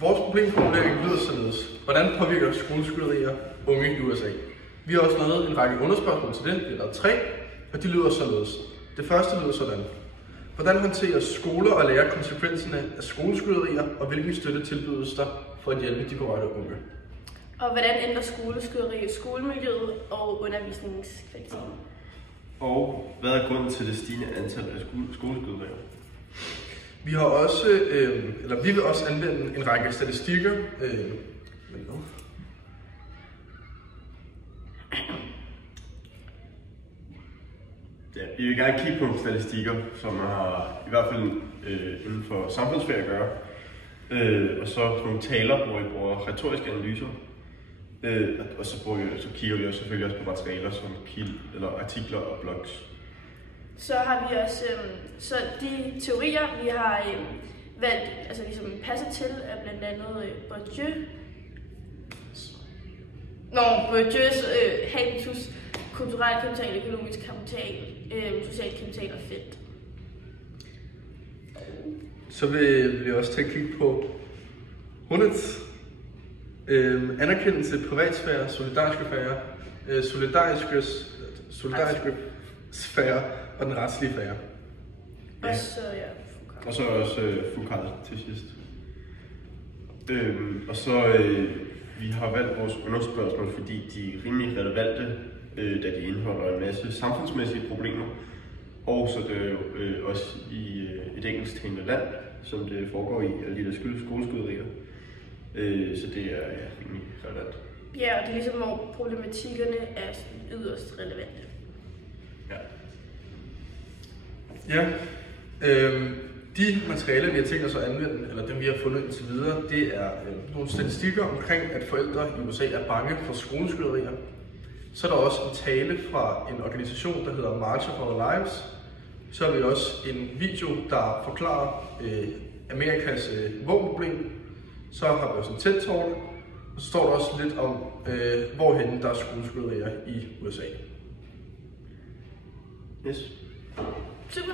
Vores problemformulering lyder således: hvordan påvirker skoleskyderier unge i USA? Vi har også lavet en række underspørgsmål til det, det er 3, og de lyder således. Det første lyder sådan: hvordan håndterer skoler og lærere konsekvenserne af skoleskyderier, og hvilken støtte tilbydes der for at hjælpe de berørte unge? Og hvordan ændrer skoleskyderier skolemiljøet og undervisningskvaliteten? Og hvad er grunden til det stigende antal af skoleskyderier? Vi har også, vi vil også anvende en række statistikker. Ja, vi vil gerne kigge på nogle statistikker, som har i hvert fald inden for samfundsfag at gøre. Og så nogle taler, hvor vi bruger retoriske analyser. Og så kigger vi også selvfølgelig også på materialer som eller artikler og blogs. Så har vi også, så de teorier, vi har valgt, altså ligesom passer til, er blandt andet Bourdieu's habitus, kulturel kapital, økonomisk kapital, social kapital og fedt. Så vil vi også tage et kig på Honneths anerkendelse, privatsfære, solidariske sfære og den retslige sfære. Ja. Og så også Foucault til sidst. Og så vi har valgt vores underspørgsmål, fordi de er rimelig relevante, da de indeholder en masse samfundsmæssige problemer. Og så det er jo også i et engelsktalende land, som det foregår i, alle de der skoleskyderier. Så det er rimelig relevant. Ja, og det er ligesom, hvor problematikkerne er yderst relevante. Ja. Ja. De materialer, vi har tænkt os at anvende, eller dem vi har fundet indtil videre, det er nogle statistikker omkring, at forældre i USA er bange for skoleskyderier. Så er der også en tale fra en organisation, der hedder March of Our Lives. Så har vi også en video, der forklarer Amerikas våbenproblem. Så har vi også en TED-talk, og så står der også lidt om, hvorhenne der er skoleskyderier i USA. Yes. Super.